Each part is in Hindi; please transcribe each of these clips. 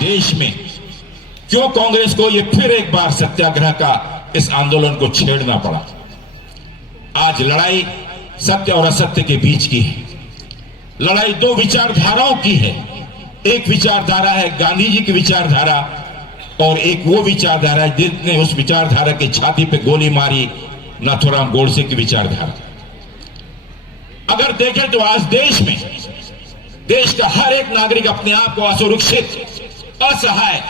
देश में क्यों कांग्रेस को ये फिर एक बार सत्याग्रह का इस आंदोलन को छेड़ना पड़ा। आज लड़ाई सत्य और असत्य के बीच की है। लड़ाई दो विचारधाराओं की है। एक विचारधारा है गांधी जी की विचारधारा और एक वो विचारधारा है जिसने उस विचारधारा की छाती पे गोली मारी, नाथूराम गोडसे की विचारधारा। अगर देखें तो आज देश में देश का हर एक नागरिक अपने आप को असुरक्षित, असहाय,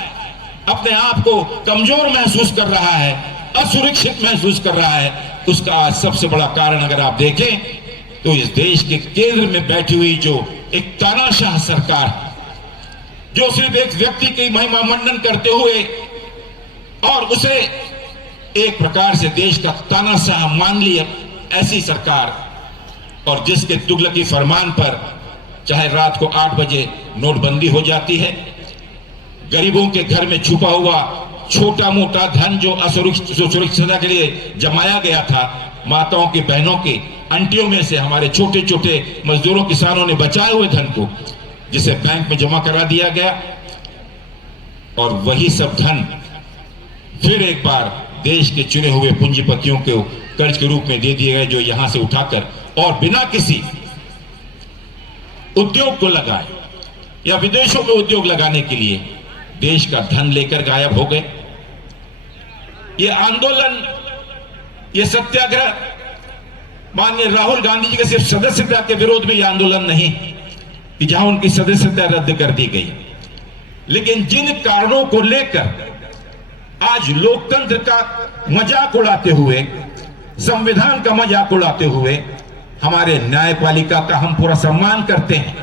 अपने आप को कमजोर महसूस कर रहा है, असुरक्षित महसूस कर रहा है। उसका आज सबसे बड़ा कारण अगर आप देखें तो इस देश के केंद्र में बैठी हुई जो एक तानाशाह सरकार, जो सिर्फ एक व्यक्ति की महिमा मंडन करते हुए और उसे एक प्रकार से देश का तानाशाह मान लिया, ऐसी सरकार, और जिसके तुगलकी फरमान पर चाहे रात को 8 बजे नोटबंदी हो जाती है, गरीबों के घर में छुपा हुआ छोटा मोटा धन जो सुरक्षितता के लिए जमाया गया था, माताओं की, बहनों की, आंटियों में से हमारे छोटे छोटे मजदूरों, किसानों ने बचाए हुए धन को, जिसे बैंक में जमा करा दिया गया, और वही सब धन फिर एक बार देश के चुने हुए पूंजीपतियों को कर्ज के रूप में दे दिए गए, जो यहां से उठाकर और बिना किसी उद्योग को लगाए या विदेशों में उद्योग लगाने के लिए देश का धन लेकर गायब हो गए। ये आंदोलन, ये सत्याग्रह माननीय राहुल गांधी जी के सिर्फ सदस्यता के विरोध में यह आंदोलन नहीं कि जहां उनकी सदस्यता रद्द कर दी गई, लेकिन जिन कारणों को लेकर आज लोकतंत्र का मजाक उड़ाते हुए, संविधान का मजाक उड़ाते हुए, हमारे न्यायपालिका का हम पूरा सम्मान करते हैं,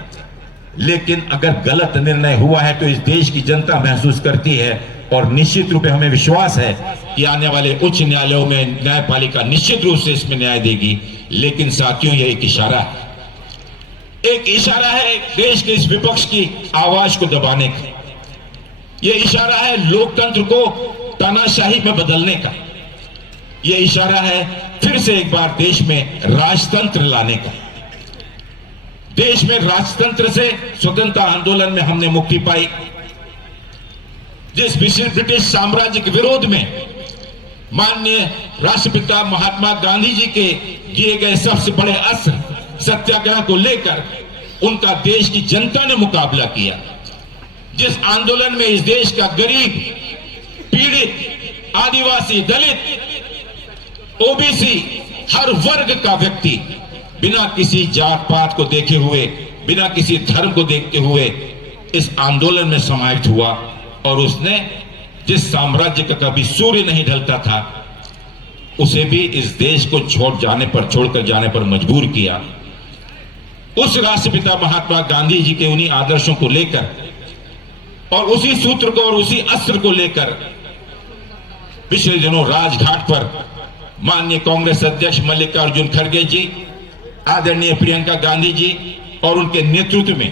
लेकिन अगर गलत निर्णय हुआ है तो इस देश की जनता महसूस करती है, और निश्चित रूप से हमें विश्वास है कि आने वाले उच्च न्यायालयों में न्यायपालिका निश्चित रूप से इसमें न्याय देगी। लेकिन साथियों, यह एक इशारा है, एक इशारा है देश के इस विपक्ष की आवाज को दबाने का। यह इशारा है लोकतंत्र को तानाशाही में बदलने का। यह इशारा है फिर से एक बार देश में राजतंत्र लाने का। देश में राजतंत्र से स्वतंत्रता आंदोलन में हमने मुक्ति पाई। जिस ब्रिटिश साम्राज्य के विरोध में माननीय राष्ट्रपिता महात्मा गांधी जी के दिए गए सबसे बड़े अस्त्र सत्याग्रह को लेकर उनका देश की जनता ने मुकाबला किया। जिस आंदोलन में इस देश का गरीब, पीड़ित, आदिवासी, दलित, ओबीसी, हर वर्ग का व्यक्ति बिना किसी जात पात को देखे हुए, बिना किसी धर्म को देखते हुए इस आंदोलन में समाहित हुआ, और उसने जिस साम्राज्य का कभी सूर्य नहीं ढलता था उसे भी इस देश को छोड़कर जाने पर मजबूर किया। उस राष्ट्रपिता महात्मा गांधी जी के उन्हीं आदर्शों को लेकर और उसी सूत्र को और उसी अस्त्र को लेकर पिछले दिनों राजघाट पर माननीय कांग्रेस अध्यक्ष मल्लिकार्जुन खड़गे जी, आदरणीय प्रियंका गांधी जी और उनके नेतृत्व में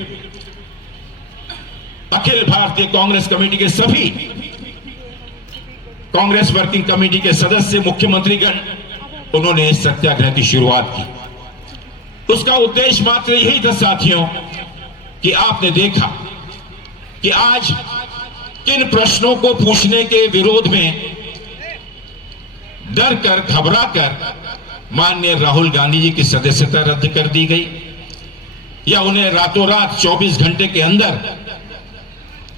अखिल भारतीय कांग्रेस कमेटी के सभी कांग्रेस वर्किंग कमेटी के सदस्य, मुख्यमंत्रीगण, उन्होंने इस सत्याग्रह की शुरुआत की। उसका उद्देश्य मात्र यही था साथियों कि आपने देखा कि आज किन प्रश्नों को पूछने के विरोध में डर कर, घबरा कर माननीय राहुल गांधी जी की सदस्यता रद्द कर दी गई, या उन्हें रातों रात 24 घंटे के अंदर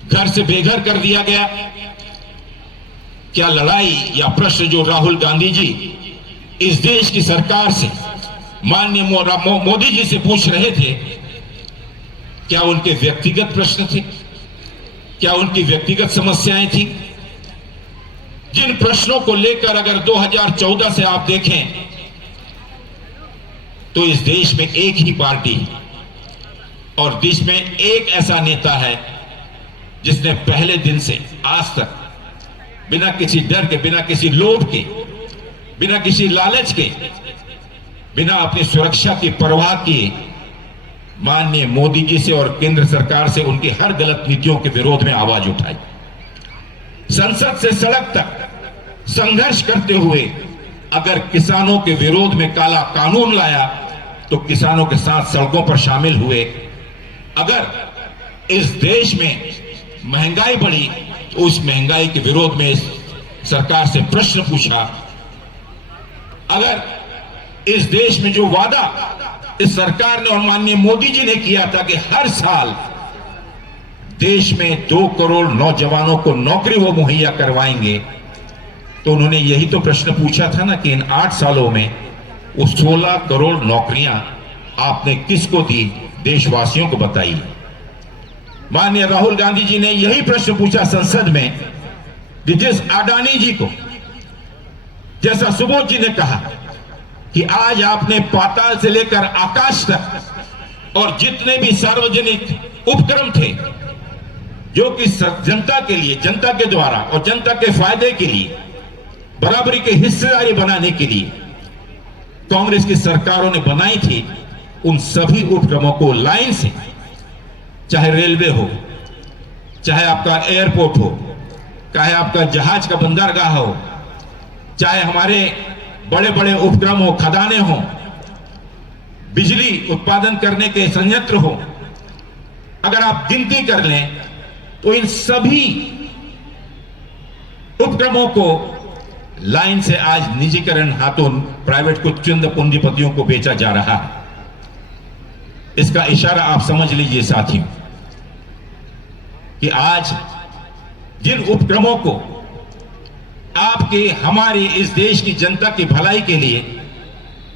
घर से बेघर कर दिया गया। क्या लड़ाई या प्रश्न जो राहुल गांधी जी इस देश की सरकार से, माननीय मोदी जी से पूछ रहे थे, क्या उनके व्यक्तिगत प्रश्न थे? क्या उनकी व्यक्तिगत समस्याएं थी? जिन प्रश्नों को लेकर अगर 2014 से आप देखें तो इस देश में एक ही पार्टी और देश में एक ऐसा नेता है जिसने पहले दिन से आज तक बिना किसी डर के, बिना किसी लोभ के, बिना किसी लालच के, बिना अपनी सुरक्षा की परवाह किए माननीय मोदी जी से और केंद्र सरकार से उनकी हर गलत नीतियों के विरोध में आवाज उठाई। संसद से सड़क तक संघर्ष करते हुए अगर किसानों के विरोध में काला कानून लाया तो किसानों के साथ सड़कों पर शामिल हुए। अगर इस देश में महंगाई बढ़ी तो उस महंगाई के विरोध में सरकार से प्रश्न पूछा। अगर इस देश में जो वादा इस सरकार ने और माननीय मोदी जी ने किया था कि हर साल देश में 2 करोड़ नौजवानों को नौकरी वो मुहैया करवाएंगे, तो उन्होंने यही तो प्रश्न पूछा था ना कि इन 8 सालों में वो 16 करोड़ नौकरियां आपने किसको दी, देशवासियों को बताइए। माननीय राहुल गांधी जी ने यही प्रश्न पूछा संसद में कि जिस अडानी जी को, जैसा सुबोध जी ने कहा कि आज आपने पाताल से लेकर आकाश तक और जितने भी सार्वजनिक उपक्रम थे जो कि जनता के लिए, जनता के द्वारा और जनता के फायदे के लिए, बराबरी के हिस्सेदारी बनाने के लिए कांग्रेस की सरकारों ने बनाई थी, उन सभी उपक्रमों को लाइन से, चाहे रेलवे हो, चाहे आपका एयरपोर्ट हो, चाहे आपका जहाज का बंदरगाह हो, चाहे हमारे बड़े बड़े उपक्रम हो, खदानें हो, बिजली उत्पादन करने के संयंत्र हो, अगर आप गिनती कर लें तो इन सभी उपक्रमों को लाइन से आज निजीकरण हाथों प्राइवेट को चंद पूंजीपतियों को बेचा जा रहा है। इसका इशारा आप समझ लीजिए साथियों कि आज जिन उपक्रमों को आपके, हमारी, इस देश की जनता की भलाई के लिए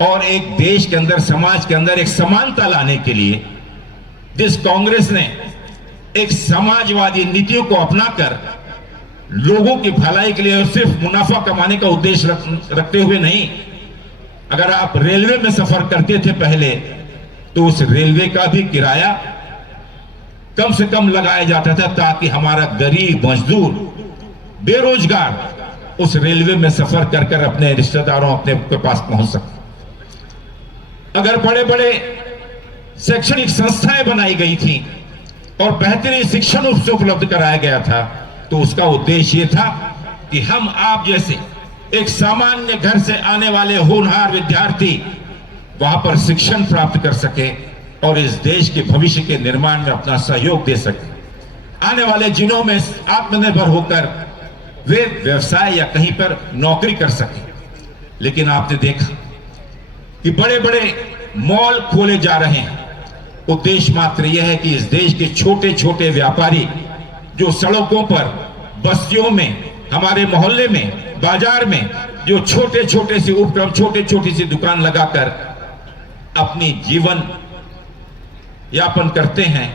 और एक देश के अंदर, समाज के अंदर एक समानता लाने के लिए जिस कांग्रेस ने एक समाजवादी नीतियों को अपनाकर लोगों की भलाई के लिए और सिर्फ मुनाफा कमाने का उद्देश्य रखते हुए नहीं, अगर आप रेलवे में सफर करते थे पहले तो उस रेलवे का भी किराया कम से कम लगाया जाता था ताकि हमारा गरीब, मजदूर, बेरोजगार उस रेलवे में सफर कर कर अपने रिश्तेदारों, अपने के पास पहुंच सके। अगर बड़े बड़े शैक्षणिक संस्थाएं बनाई गई थी और बेहतरीन शिक्षण उपलब्ध कराया गया था तो उसका उद्देश्य यह था कि हम आप जैसे एक सामान्य घर से आने वाले होनहार विद्यार्थी वहां पर शिक्षण प्राप्त कर सके और इस देश के भविष्य के निर्माण में अपना सहयोग दे सके। आने वाले दिनों में आत्मनिर्भर होकर वे व्यवसाय या कहीं पर नौकरी कर सके। लेकिन आपने देखा कि बड़े बड़े मॉल खोले जा रहे हैं। उद्देश्य मात्र यह है कि इस देश के छोटे छोटे व्यापारी जो सड़कों पर, बस्तियों में, हमारे मोहल्ले में, बाजार में जो छोटे छोटे से उपक्रम, छोटे छोटी सी दुकान लगाकर अपनी जीवन यापन करते हैं,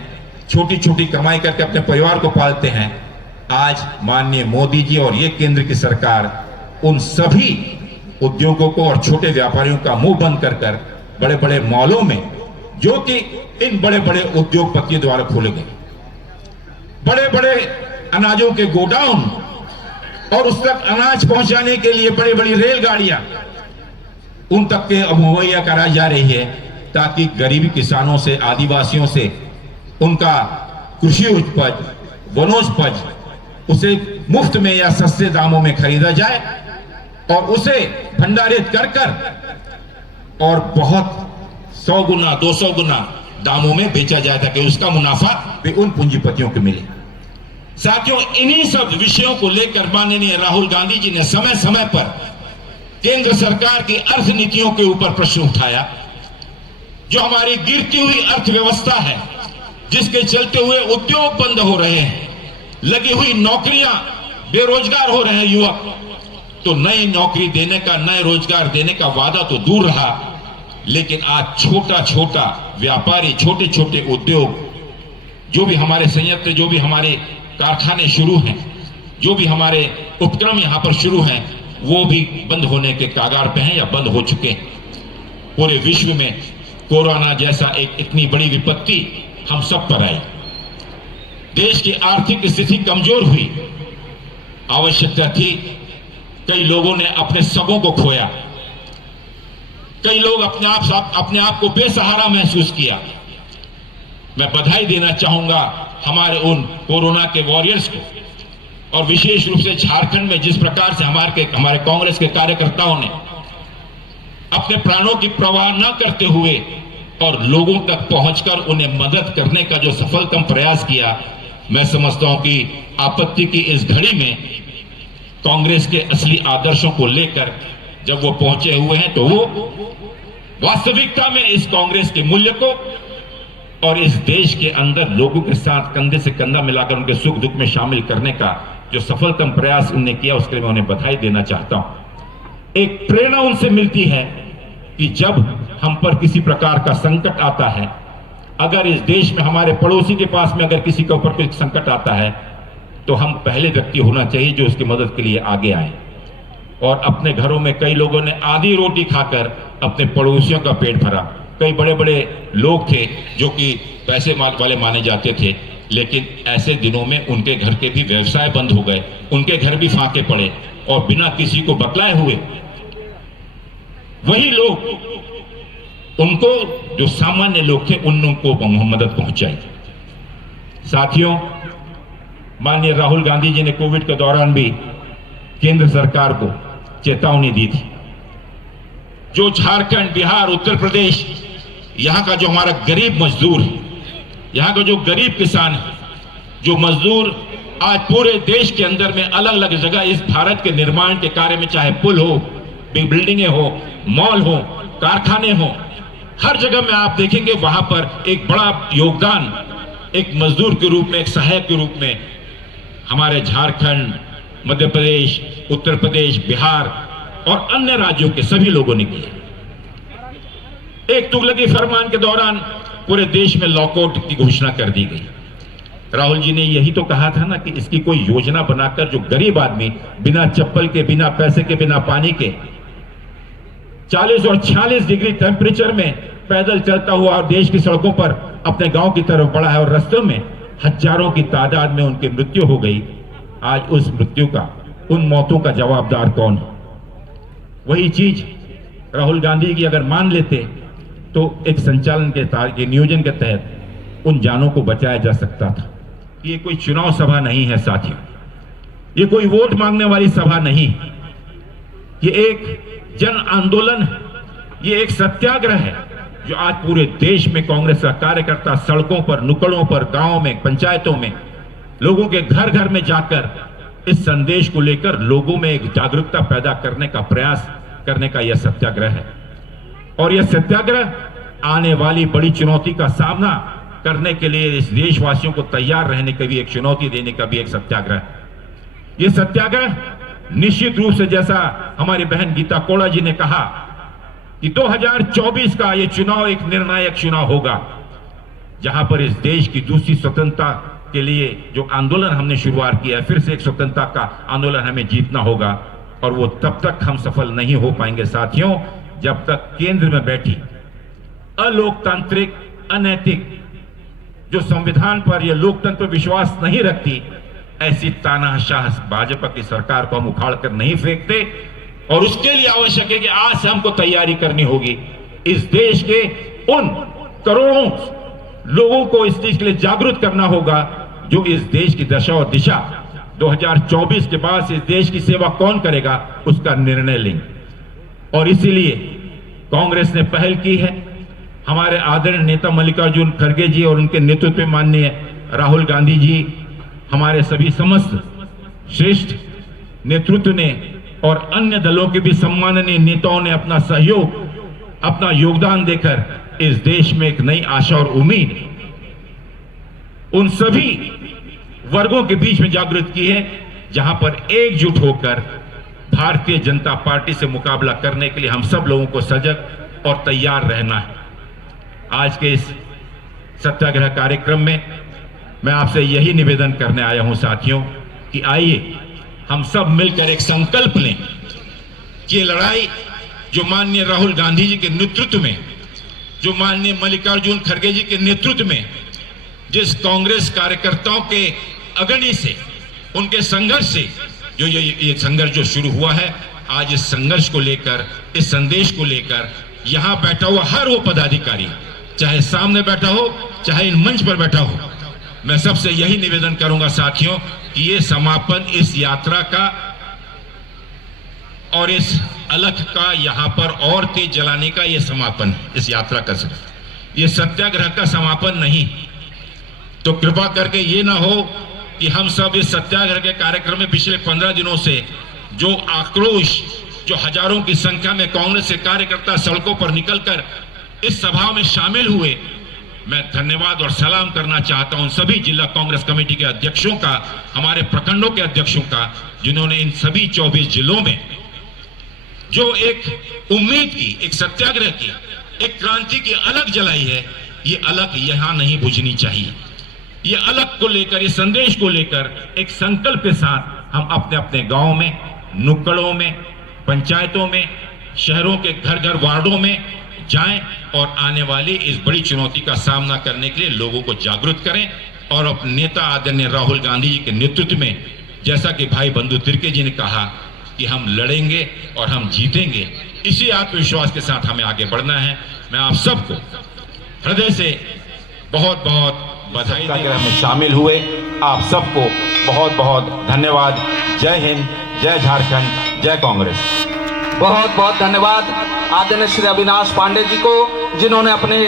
छोटी छोटी कमाई करके अपने परिवार को पालते हैं, आज माननीय मोदी जी और ये केंद्र की सरकार उन सभी उद्योगों को और छोटे व्यापारियों का मुंह बंद कर कर बड़े बड़े मॉलों में, जो कि इन बड़े बड़े उद्योगपतियों द्वारा खोले गए, बड़े बड़े अनाजों के गोडाउन और उस तक अनाज पहुंचाने के लिए बड़ी बड़ी रेलगाड़ियां उन तक के मुहैया कराई जा रही है ताकि गरीब किसानों से, आदिवासियों से उनका कृषि उपज, वनोपज उसे मुफ्त में या सस्ते दामों में खरीदा जाए और उसे भंडारित कर कर और बहुत 100 गुना 200 गुना दामों में बेचा जाए ताकि उसका मुनाफा भी उन पूंजीपतियों को मिले। साथियों, इन्हीं सब विषयों को लेकर माननीय राहुल गांधी जी ने समय समय पर केंद्र सरकार की अर्थ नीतियों के ऊपर प्रश्न उठाया। जो हमारी गिरती हुई अर्थव्यवस्था है, जिसके चलते हुए उद्योग बंद हो रहे हैं, लगी हुई नौकरियां, बेरोजगार हो रहे हैं युवक, तो नई नौकरी देने का, नए रोजगार देने का वादा तो दूर रहा, लेकिन आज छोटा छोटा व्यापारी, छोटे छोटे उद्योग, जो भी हमारे संयंत्र, जो भी हमारे कारखाने शुरू हैं, जो भी हमारे उपक्रम यहां पर शुरू हैं, वो भी बंद होने के कगार पे हैं या बंद हो चुके हैं। पूरे विश्व में कोरोना जैसा एक इतनी बड़ी विपत्ति हम सब पर आई, देश की आर्थिक स्थिति कमजोर हुई, आवश्यकता थी। कई लोगों ने अपने सबों को खोया, कई लोग अपने आप को बेसहारा महसूस किया। मैं बधाई देना चाहूंगा हमारे उन कोरोना के वॉरियर्स को, और विशेष रूप से झारखंड में जिस प्रकार से हमारे कांग्रेस के कार्यकर्ताओं ने अपने प्राणों की परवाह न करते हुए और लोगों तक पहुंचकर उन्हें मदद करने का जो सफलतम प्रयास किया, मैं समझता हूं कि आपत्ति की इस घड़ी में कांग्रेस के असली आदर्शों को लेकर जब वो पहुंचे हुए हैं, तो वो वास्तविकता में इस कांग्रेस के मूल्य को और इस देश के अंदर लोगों के साथ कंधे से कंधा मिलाकर उनके सुख दुख में शामिल करने का जो सफलतम प्रयास उन्होंने किया, उसके लिए मैं उन्हें बधाई देना चाहता हूं। एक प्रेरणा उनसे मिलती है कि जब हम पर किसी प्रकार का संकट आता है, अगर इस देश में हमारे पड़ोसी के पास में अगर किसी के ऊपर कोई संकट आता है, तो हम पहले व्यक्ति होना चाहिए जो उसकी मदद के लिए आगे आए। और अपने घरों में कई लोगों ने आधी रोटी खाकर अपने पड़ोसियों का पेट भरा। कई बड़े बड़े लोग थे जो कि पैसे वाले माने जाते थे, लेकिन ऐसे दिनों में उनके घर के भी व्यवसाय बंद हो गए, उनके घर भी फांके पड़े, और बिना किसी को बतलाए हुए वही लोग उनको, जो सामान्य लोग थे, उनको मदद पहुंचाई। साथियों, माननीय राहुल गांधी जी ने कोविड के दौरान भी केंद्र सरकार को चेतावनी दी थी। जो झारखंड, बिहार, उत्तर प्रदेश, यहां का जो हमारा गरीब मजदूर है, यहां का जो गरीब किसान है, जो मजदूर आज पूरे देश के अंदर में अलग अलग जगह इस भारत के निर्माण के कार्य में, चाहे पुल हो, बिल्डिंगें हो, मॉल हो, कारखाने हो, हर जगह में आप देखेंगे वहां पर एक बड़ा योगदान एक मजदूर के रूप में, एक सहायक के रूप में हमारे झारखंड, मध्य प्रदेश, उत्तर प्रदेश, बिहार और अन्य राज्यों के सभी लोगों ने किया। एक तुगलकी फरमान के दौरान पूरे देश में लॉकआउट की घोषणा कर दी गई। राहुल जी ने यही तो कहा था ना कि इसकी कोई योजना बनाकर जो गरीब आदमी बिना चप्पल के, बिना पैसे के, बिना पानी के 40 और 46 डिग्री टेम्परेचर में पैदल चलता हुआ देश की सड़कों पर अपने गांव की तरफ बढ़ा है, और रास्तों में हजारों की तादाद में उनकी मृत्यु हो गई। आज उस मृत्यु का, उन मौतों का जवाबदार कौन है? वही चीज राहुल गांधी की अगर मान लेते तो एक संचालन के नियोजन के तहत उन जानों को बचाया जा सकता था। ये कोई चुनाव सभा नहीं है साथियों, ये कोई वोट मांगने वाली सभा नहीं, ये एक जन आंदोलन है, ये एक सत्याग्रह है जो आज पूरे देश में कांग्रेस का कार्यकर्ता सड़कों पर, नुक्कड़ों पर, गांवों में, पंचायतों में, लोगों के घर घर में जाकर इस संदेश को लेकर लोगों में एक जागरूकता पैदा करने का प्रयास करने का यह सत्याग्रह है। और यह सत्याग्रह आने वाली बड़ी चुनौती का सामना करने के लिए इस देशवासियों को तैयार रहने का भी एक चुनौती देने का भी एक सत्याग्रह है। यह सत्याग्रह निश्चित रूप से, जैसा हमारी बहन गीता कोड़ा जी ने कहा, कि 2024 का यह चुनाव एक निर्णायक चुनाव होगा, जहां पर इस देश की दूसरी स्वतंत्रता के लिए जो आंदोलन हमने शुरुआत किया है, फिर से एक स्वतंत्रता का आंदोलन हमें जीतना होगा। और वो तब तक हम सफल नहीं हो पाएंगे साथियों, जब तक केंद्र में बैठी अलोकतांत्रिक, अनैतिक, जो संविधान पर या लोकतंत्र पर विश्वास नहीं रखती, ऐसी तानाशाह भाजपा की सरकार को हम उखाड़ कर नहीं फेंकते। और उसके लिए आवश्यक है कि आज से हमको तैयारी करनी होगी। इस देश के उन करोड़ों लोगों को इस चीज के लिए जागरूक करना होगा जो इस देश की दशा और दिशा 2024 के बाद इस देश की सेवा कौन करेगा, उसका निर्णय लेंगे। और इसीलिए कांग्रेस ने पहल की है। हमारे आदरणीय नेता मल्लिकार्जुन खड़गे जी और उनके नेतृत्व में माननीय राहुल गांधी जी, हमारे सभी समस्त श्रेष्ठ नेतृत्व ने और अन्य दलों के भी सम्माननीय नेताओं ने अपना सहयोग, अपना योगदान देकर इस देश में एक नई आशा और उम्मीद उन सभी वर्गों के बीच में जागृत की है, जहां पर एकजुट होकर भारतीय जनता पार्टी से मुकाबला करने के लिए हम सब लोगों को सजग और तैयार रहना है। आज के इस सत्याग्रह कार्यक्रम में मैं आपसे यही निवेदन करने आया हूं साथियों, कि आइए हम सब मिलकर एक संकल्प लें कि ये लड़ाई जो माननीय राहुल गांधी जी के नेतृत्व में, जो माननीय मल्लिकार्जुन खड़गे जी के नेतृत्व में, जिस कांग्रेस कार्यकर्ताओं के अगनी से, उनके संघर्ष से जो ये संघर्ष जो शुरू हुआ है, आज इस संघर्ष को लेकर, इस संदेश को लेकर यहां बैठा हुआ हर वो पदाधिकारी, चाहे सामने बैठा हो चाहे इन मंच पर बैठा हो, मैं सबसे यही निवेदन करूंगा साथियों कि ये समापन इस यात्रा का और इस अलख का यहां पर और तेज जलाने का ये समापन, इस यात्रा का ये सत्याग्रह का समापन नहीं। तो कृपा करके ये ना हो कि हम सब इस सत्याग्रह के कार्यक्रम में पिछले 15 दिनों से जो आक्रोश, जो हजारों की संख्या में कांग्रेस के कार्यकर्ता सड़कों पर निकलकर इस सभा में शामिल हुए, मैं धन्यवाद और सलाम करना चाहता हूं सभी जिला कांग्रेस कमेटी के अध्यक्षों का, हमारे प्रखंडों के अध्यक्षों का, जिन्होंने इन सभी 24 जिलों में जो एक उम्मीद की, एक सत्याग्रह की, एक क्रांति की अलग जलाई है। ये अलग यहां नहीं बुझनी चाहिए। ये अलग को लेकर, इस संदेश को लेकर एक संकल्प के साथ हम अपने अपने गांव में, नुक्कड़ों में, पंचायतों में, शहरों के घर घर वार्डों में जाएं और आने वाली इस बड़ी चुनौती का सामना करने के लिए लोगों को जागरूक करें और अपने नेता आदरणीय राहुल गांधी जी के नेतृत्व में, जैसा कि भाई बंधु तिर्के जी ने कहा कि हम लड़ेंगे और हम जीतेंगे, इसी आत्मविश्वास के साथ हमें आगे बढ़ना है। मैं आप सबको हृदय से बहुत बहुत बधाई में शामिल हुए आप सबको बहुत बहुत धन्यवाद। जय हिंद, जय झारखंड, जय कांग्रेस। बहुत बहुत धन्यवाद आदरणीय श्री अविनाश पांडे जी को, जिन्होंने अपने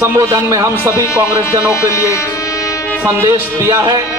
संबोधन में हम सभी कांग्रेस जनों के लिए संदेश दिया है।